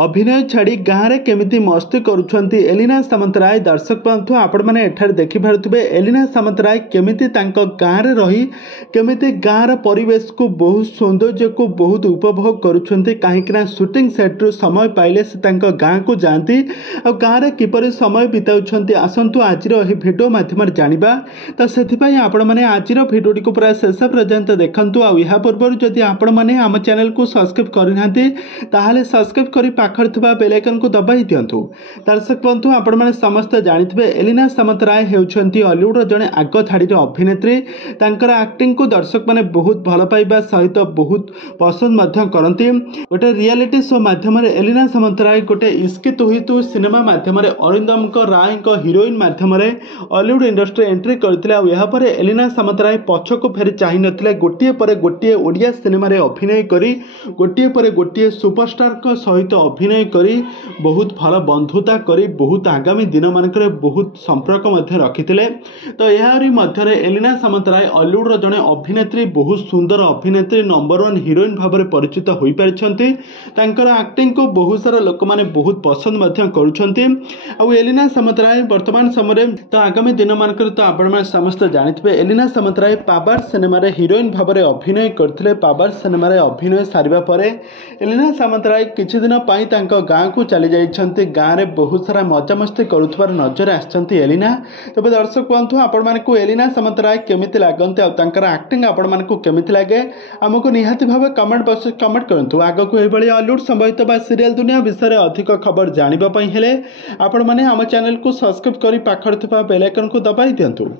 अभिनय छाड़ी गाँव में केमिति मस्ती करुछंती एलिना सामंतराय। दर्शक बंधु आपण मैंने एठार देखिपे एलिना सामंतराय केमिति तांको गाँव में रही केमिति गाँव परिवेश को बहुत सौंदर्य को बहुत उपभोग करुछंती। कहीं शूटिंग सेट्रु समय पाइले से तांको गाँव को जाती और गाँव में किपरि समय बिताउछंती आसंतु आजिर एही भिडियो माध्यम जानिबा। तो सेथिपई आपण माने आजिर भिडियोटी को पूरा शेष पर्यंत देखंतु। आ या पूर्व जदि आपण माने आम चैनल को सब्सक्राइब करिनांती ताहाले सब्सक्राइब करी पाखर थिबा बेल आइकन को दबाई दियंतु। दर्शक बंधु आपण माने समस्त जानिथिबे एलिना सामंतराय हेउछंती हॉलीवुड रो जने आग थाड़ी अभिनेत्री। तांकर एक्टिंग को दर्शक माने बहुत भल पाइबा सहित बहुत पसंद मध्य करंती। गोटे रियलिटी शो माध्यम एलिना सामंतराय गोटे इश्की तु ही तु सिनेमा माध्यम अरिंदम राय हिरोइन माध्यम हॉलीवुड इंडस्ट्री एंट्री करथिले। आ यहा पर एलिना सामंतराय पछको फेरी चाहि नथिले। गोटिए पर गोटिए ओडिया सिनेमा रे अभिनय करी गोटिए पर गोटिए सुपरस्टार को सहित अभिनय करी बहुत भल बंधुता करी बहुत आगामी दिन मानकरे बहुत संपर्क मध्य रखिथिले। तो यारी मध्य एलिना सामंतराय हॉलीवुड रो जने अभिनेत्री बहुत सुंदर अभिनेत्री नंबर 1 हिरोइन भाव में परिचित होई परिछंती। तांकर एक्टिंग को बहुत सारा लोक माने बहुत पसंद मध्य करूछंती। आ एलिना सामंतराय वर्तमान समय तो आगामी दिन मानकरे तो आपण माने समस्त जानिथिबे एलिना सामंतराय पावर सिनेमा रे हिरोइन भाव में अभिनय करथिले। पावर सिनेमा रे अभिनय सारिबा परे एलिना सामंतराय किछि दिन पाई तांको गाँव को चली जाइछंती। गाँव में बहुत सारा मजामस्ती करुथबार नजर आछंती एलिना। तबे दर्शक बंधु आपण मानकु एलिना सामंतराय केमिति लागंती आ तांकर एक्टिंग आपण मानकु केमिति लागे हमकु निहाती भाबे कमेंट बॉक्स में कमेंट करंतु। आगकु एही भली हॉलीवुड संबंधित बा सीरियल दुनिया विषय अधिक खबर जानिबा पई हेले आपण माने हम चैनल को सब्सक्राइब करी पाखर थिबा बेल आइकन को दबाई दियंतु।